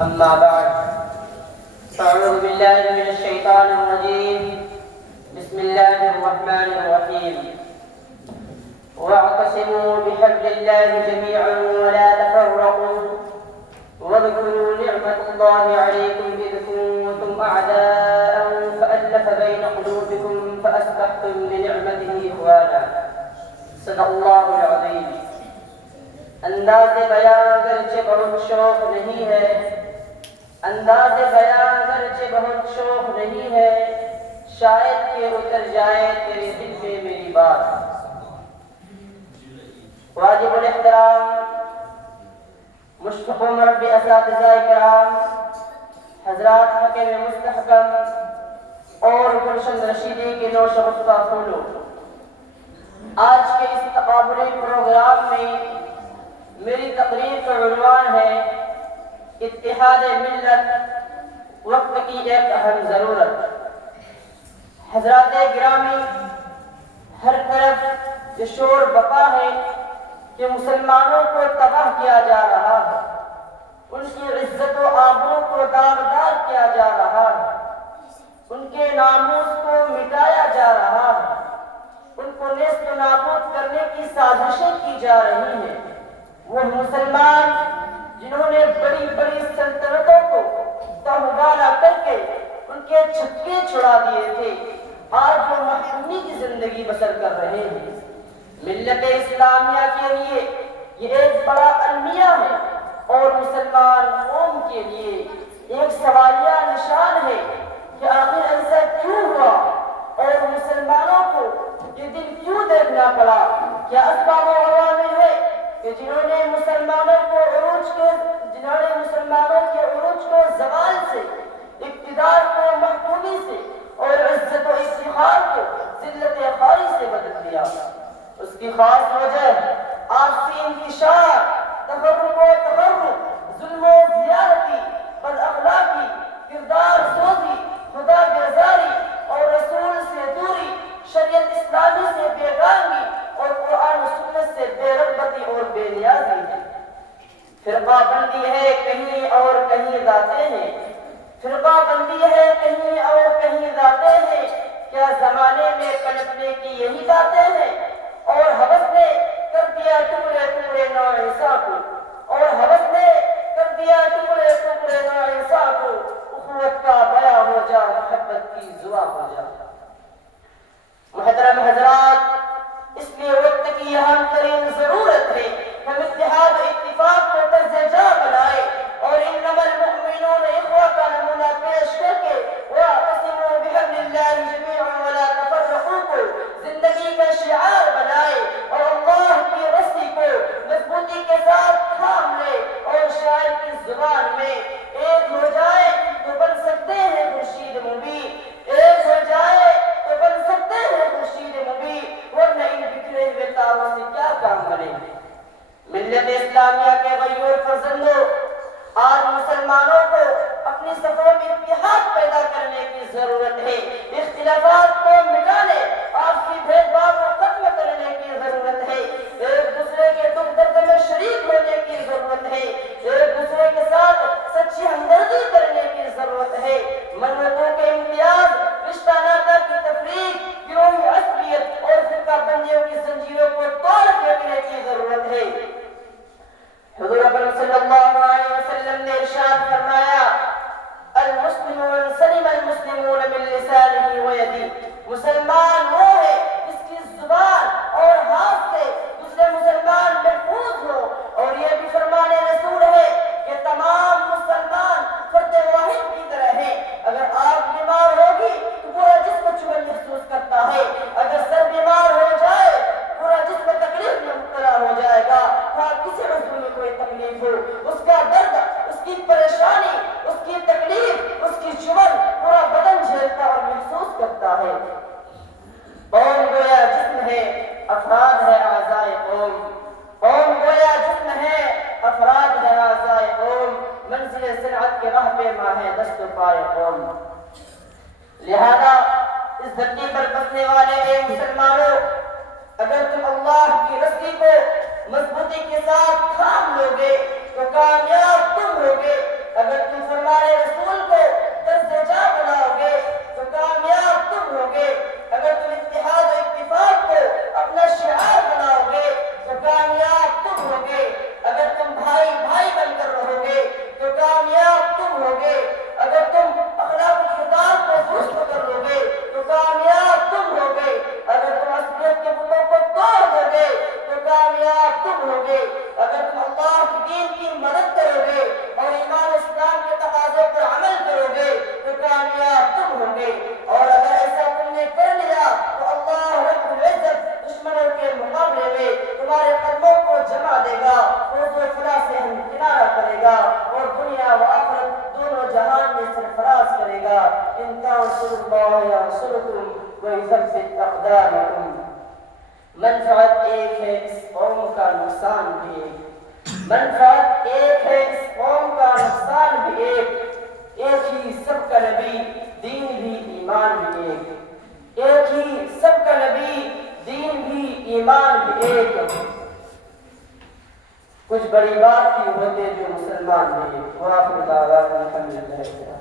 أما بعد فأعوذ بالله من الشيطان الرجيم. بسم الله الرحمن الرحيم. واعتصموا بحبل الله جميعا ولا تفرقوا واذكروا نعمة الله عليكم إذ كنتم أعداء فألف بين قلوبكم فأصبحتم بنعمته إخوانا. صدق الله العظيم. انداز بیان اگرچہ بہت شوق نہیں ہے، انداز بیان اگرچہ بہت شوق نہیں ہے، شاید کہ اتر جائے تیرے دل میں میری بات. واجب الاحترام مشفق مربی اساتذہ کرام، حضرات حکیم مستحکم اور گلشن رشیدی کے نوش خطبہ پھولو، آج کے اس تقابلی پروگرام میں میری تقریر کا عنوان ہے اتحاد ملت وقت کی ایک اہم ضرورت. حضرات گرامی، ہر طرف یہ شور بپا ہے کہ مسلمانوں کو تباہ کیا جا رہا ہے، ان کی عزت و آبرو کو داغدار کیا جا رہا ہے، ان کے ناموس کو مٹایا جا رہا ہے، ان کو نیست و نابود کرنے کی سازشیں کی جا رہی ہیں. وہ مسلمان جنہوں نے بڑی بڑی سلطنتوں کو تہمالہ کر کے ان کے چھکے چھڑا دیے تھے، آج وہ محکومی کی زندگی بسر کر رہے ہیں. ملت اسلامیہ کے لیے یہ ایک بڑا المیہ ہے اور مسلمان قوم کے لیے ایک سوالیہ نشان ہے کہ آخر ایسا کیوں ہوا اور مسلمانوں کو یہ دن کیوں دیکھنا پڑا. کیا اسباب و عوامل ہے کہ جنہوں نے مسلمانوں کے عروج کو زوال سے، اقتدار کو محکومی سے اور عزت و افتخار کو ذلت خواری سے بدل دیا. اس کی خاص وجہ آپسی انتشار، تفرق و تفرق، ظلم و زیادتی، بد اخلاقی، کردار سوزی، خدا بیزاری اور رسول سے دوری، شریعت اسلامی سے بیگانگی اور قرآن و سنت سے بے رغبتی اور بے نیازی ہے. فرقہ بندی ہے کہیں اور کہیں ذاتیں ہیں، فرقہ بندی ہے کہیں اور کہیں ذاتیں ہیں. کیا زمانے میں پلٹنے کی یہی باتیں ہیں؟ اور حوث نے کر دیا ٹکڑے ٹکڑے نو عیسیٰ کو، اور حوث نے کر دیا ٹکڑے ٹکڑے نو عیسیٰ کو. اخوت کا بیاں ہو جا، محبت کی زباں ہو جا. محترم حضرات، اس لیے وقت کی اہم ترین ضرورت ہے ہم اتحاد و اتفاق کو طرز جا بنائے اور انما المؤمنون اخوہ کا نمونہ پیش کر کے واعتصموا بحبل اللہ جميعا ولا تفرقوا کو زندگی کا شعار بنائے اور اللہ کی رسی کو مضبوطی کے ساتھ تھام لے اور شاعر کی زبان میں ایک ہو جائے تو بن سکتے ہیں خورشید مبین، ایک ہو جائے تو بن سکتے ہیں خورشید مبین، ورنہ ان بکھرے ہوئے تاروں سے کیا کام بنے. ملت اسلامیہ کے غیور فرزندوں، آج مسلمانوں کو اپنی صفوں میں اتحاد پیدا کرنے کی ضرورت ہے. اختلافات کو مٹانے، آپسی بھید بھاؤ کو ختم کرنے کی ضرورت ہے. ایک دوسرے کے دکھ درد میں شریک ہونے کی ضرورت ہے. ایک دوسرے کے ساتھ سچی ہمدردی کرنے کی ضرورت ہے. منتوں کے امتیاز، رشتہ ناطہ کی تفریق، گروہی عصبیت اور فرقہ بندیوں کی زنجیروں کو توڑ پھینکنے کی ضرورت ہے. حضور اکرم صلی اللہ علیہ وسلم نے ارشاد فرمایا المسلم من سلم المسلمون من لسانه ويده. مسلمان وہ ہے جس کی زبان اور ہاتھ سے دوسرے مسلمان محفوظ ہو. اور یہ بھی فرمان رسول ہے کہ تمام مسلمان فرد واحد کی طرح ہے. اگر آنکھ بیمار ہوگی تو پورا جسم چبھن محسوس کرتا ہے، اگر سر بیمار ہو جائے پورا جسم تکلیف میں مبتلا ہو جائے گا. کسی عضو میں کوئی تکلیف ہو، اس کا درد، اس کی پریشانی، اس کی تکلیف، اس کی چبھن پورا بدن جھیلتا اور محسوس کرتا ہے. قوم گویا جسم ہے، افراد ہے اعضائے قوم. قوم گویا جسم ہے، افراد ہے اعضائے قوم. منزل صنعت کے راہ پہ ماں ہے دست و پائے قوم. لہذا اس دھرتی پر بسنے والے اے مسلمانوں، اگر تم اللہ کی رسی کو مضبوطی کے ساتھ تھام لو گے تو کامیاب تم ہوگے. اگر تم دنیا و آخرت دونوں جہان میں سرفراز کرے گا. ان تنصروا اللہ ینصرکم ویثبت اقدامکم. منفعت ایک ہے، اس قوم کا نقصان بھی ایک. منفعت ایک ہے، اس قوم کا نقصان بھی ایک. ایک ہی سب کا نبی، دین بھی ایمان بھی ایک. ایک ہی سب کا نبی، دین بھی ایمان بھی ایک. کچھ بڑی بات کی ہوتے جو مسلمان بھی. وآخر دعوانا الحمدللہ.